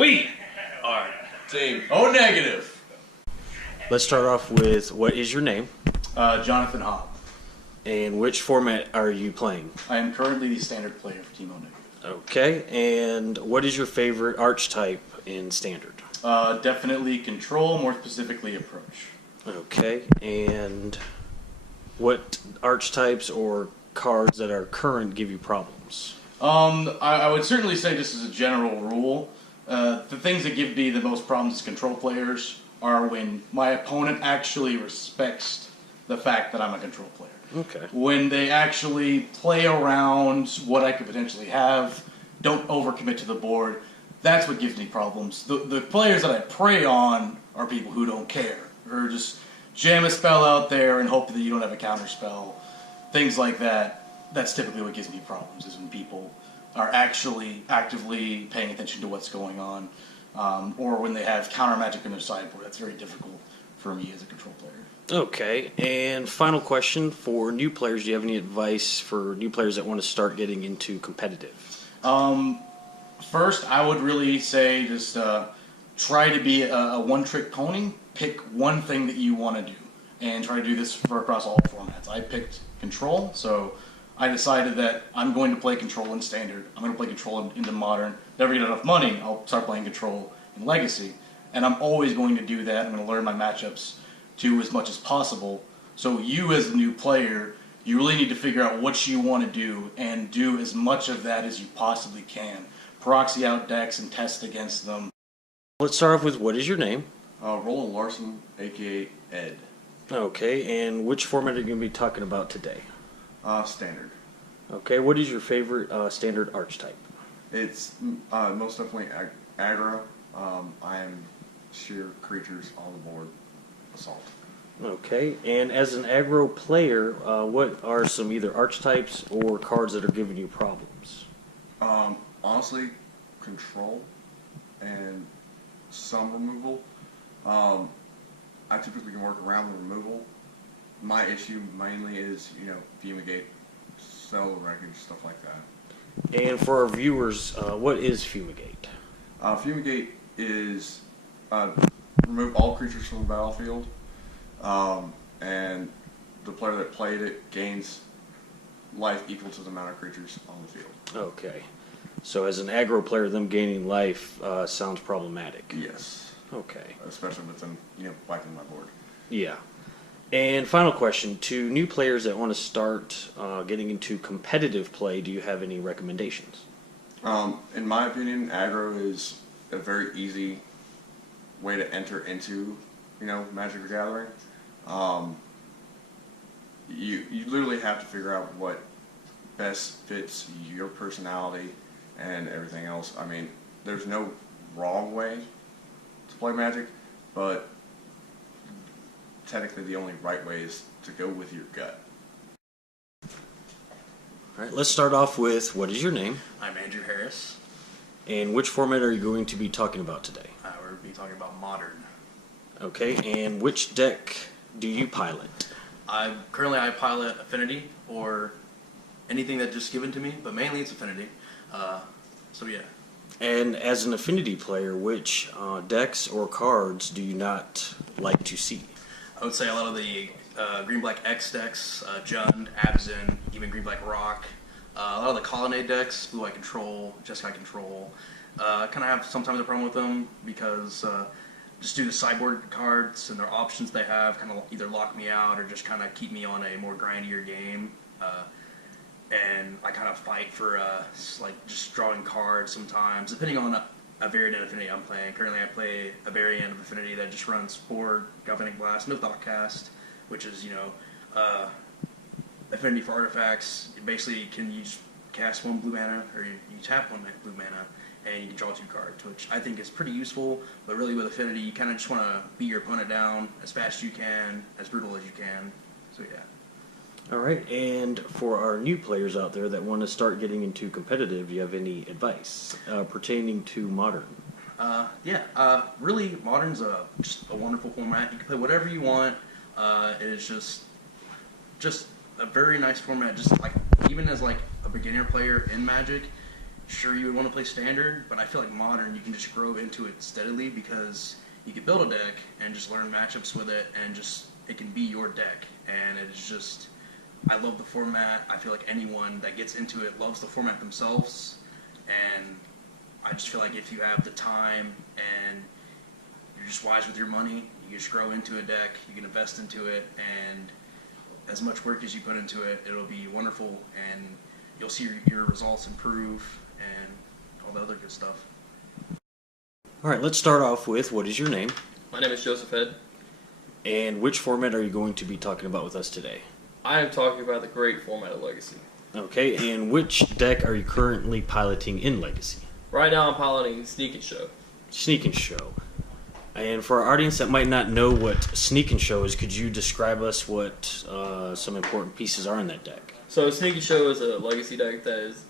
We are Team O Negative. Let's start off with, what is your name? Jonathan Hobb. And which format are you playing? I am currently the standard player for Team O Negative. Okay, and what is your favorite archetype in standard? Definitely control, more specifically approach. Okay, and what archetypes or cards that are current give you problems? I would certainly say, just as a general rule, the things that give me the most problems as control players are when my opponent actually respects the fact that I'm a control player. Okay. When they actually play around what I could potentially have, don't overcommit to the board, that's what gives me problems. The players that I prey on are people who don't care, or just jam a spell out there and hope that you don't have a counter spell. Things like that. That's typically what gives me problems, is when people are actually actively paying attention to what's going on, or when they have counter magic in their sideboard. That's very difficult for me as a control player. Okay, and final question for new players. Do you have any advice for new players that want to start getting into competitive? First, I would really say just try to be a one-trick pony. Pick one thing that you want to do, and try to do this for across all formats. I picked control, so I decided that I'm going to play control in standard. I'm going to play control into modern. Never get enough money, I'll start playing control in legacy, and I'm always going to do that. I'm going to learn my matchups to as much as possible. So you, as a new player, you really need to figure out what you want to do and do as much of that as you possibly can. Proxy out decks and test against them. Let's start off with, what is your name? Roland Larson, a.k.a. Ed. Okay, and which format are you going to be talking about today? Standard. Okay, what is your favorite standard archetype? It's most definitely aggro. I am sheer creatures on the board. Assault. Okay, and as an aggro player, what are some either archetypes or cards that are giving you problems? Honestly, control and some removal. I typically can work around the removal. My issue mainly is, fumigate, cell wreckage, stuff like that. And for our viewers, what is fumigate? Fumigate is remove all creatures from the battlefield, and the player that played it gains life equal to the amount of creatures on the field. Okay. So as an aggro player, them gaining life sounds problematic. Yes. Okay. Especially with them, wiping my board. Yeah. And final question, to new players that want to start getting into competitive play, do you have any recommendations? In my opinion, aggro is a very easy way to enter into, Magic the Gathering. You literally have to figure out what best fits your personality and everything else. I mean, there's no wrong way to play Magic, but technically the only right way is to go with your gut. All right, let's start off with, what is your name? I'm Andrew Harris. And which format are you going to be talking about today? We're going to be talking about Modern. Okay, and which deck do you pilot? Currently I pilot Affinity, or anything that's just given to me, but mainly it's Affinity. So yeah. And as an Affinity player, which decks or cards do you not like to see? I would say a lot of the Green-Black X decks, Jund, Abzin, even Green-Black Rock. A lot of the Colonnade decks, Blue-Eye Control, Jeskai Control. Kind of have sometimes a problem with them because just due to sideboard cards and their options they have kind of either lock me out or just kind of keep me on a more grindier game. And I kind of fight for just drawing cards sometimes, depending on a variant of Affinity I'm playing. Currently I play a variant of Affinity that just runs Spore, Galvanic Blast, no Thoughtcast, which is, Affinity for artifacts. Basically, you just cast one blue mana, or you tap one blue mana, and you can draw 2 cards, which I think is pretty useful. But really with Affinity, you kind of just want to beat your opponent down as fast as you can, as brutal as you can. So yeah. All right, and for our new players out there that want to start getting into competitive, do you have any advice pertaining to Modern? Really, Modern's just a wonderful format. You can play whatever you want. It is just a very nice format. Just like, even as like a beginner player in Magic, sure you would want to play standard, but I feel like modern you can just grow into it steadily because you can build a deck and just learn matchups with it, and just it can be your deck. And it's just, I love the format. I feel like anyone that gets into it loves the format themselves, and I just feel like if you have the time and you're just wise with your money, you just grow into a deck, you can invest into it, and as much work as you put into it, it'll be wonderful, and you'll see your results improve and all the other good stuff. All right, let's start off with, what is your name? My name is Joseph Head. And which format are you going to be talking about with us today? I am talking about the great format of Legacy. Okay, and which deck are you currently piloting in Legacy? Right now I'm piloting Sneak and Show. Sneak and Show. And for our audience that might not know what Sneak and Show is, could you describe us what some important pieces are in that deck? So Sneak and Show is a Legacy deck that is,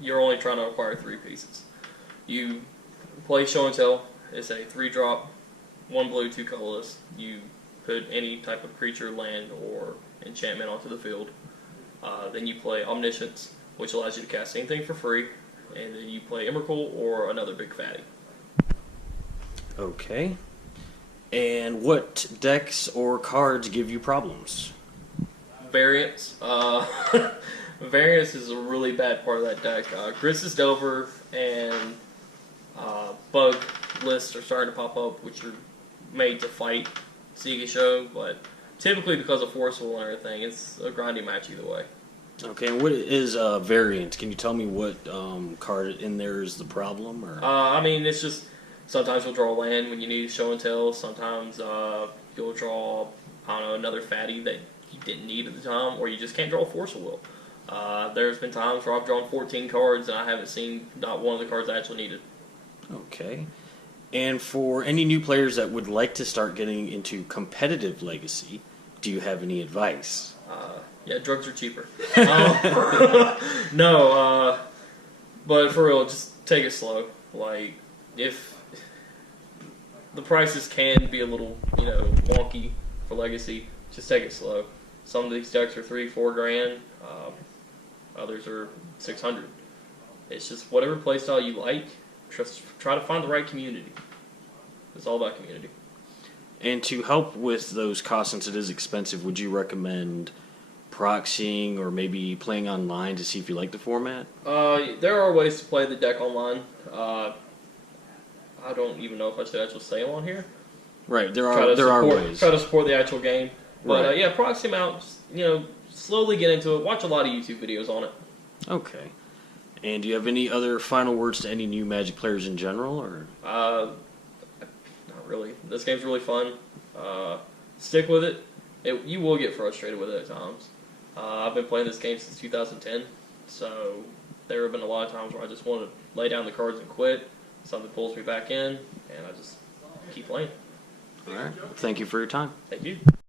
you're only trying to acquire 3 pieces. You play Show and Tell. It's a 3-drop, 1 blue, 2 colorless. You put any type of creature, land, or enchantment onto the field. Then you play Omniscience, which allows you to cast anything for free. And then you play Emrakul or another big fatty. Okay. And what decks or cards give you problems? Variance. Variance is a really bad part of that deck. Gris's Delver and Bug lists are starting to pop up, which are made to fight Sneak Show, but typically because of Forceful and everything, it's a grindy match either way. Okay, and what is variant? Can you tell me what card in there is the problem? Or I mean, it's just sometimes you'll draw a land when you need Show and Tell. Sometimes you'll draw, I don't know, another fatty that you didn't need at the time, or you just can't draw a Force of Will. There's been times where I've drawn 14 cards and I haven't seen not one of the cards I actually needed. Okay. And for any new players that would like to start getting into competitive Legacy, do you have any advice? Yeah, drugs are cheaper. No, but for real, just take it slow. Like, if the prices can be a little, wonky for Legacy, just take it slow. Some of these decks are $3-4 grand. Others are $600. It's just whatever playstyle you like. Just try to find the right community. It's all about community. And to help with those costs, since it is expensive, would you recommend proxying or maybe playing online to see if you like the format? There are ways to play the deck online. I don't even know if I should actually say them on here. Right, there are ways. Try to support the actual game. But Right. yeah, proxy them out. Slowly get into it. Watch a lot of YouTube videos on it. Okay. And do you have any other final words to any new Magic players in general, or? Not really. This game's really fun. Stick with it. You will get frustrated with it at times. I've been playing this game since 2010, so there have been a lot of times where I just want to lay down the cards and quit. Something pulls me back in, and I just keep playing. All right. Thank you for your time. Thank you.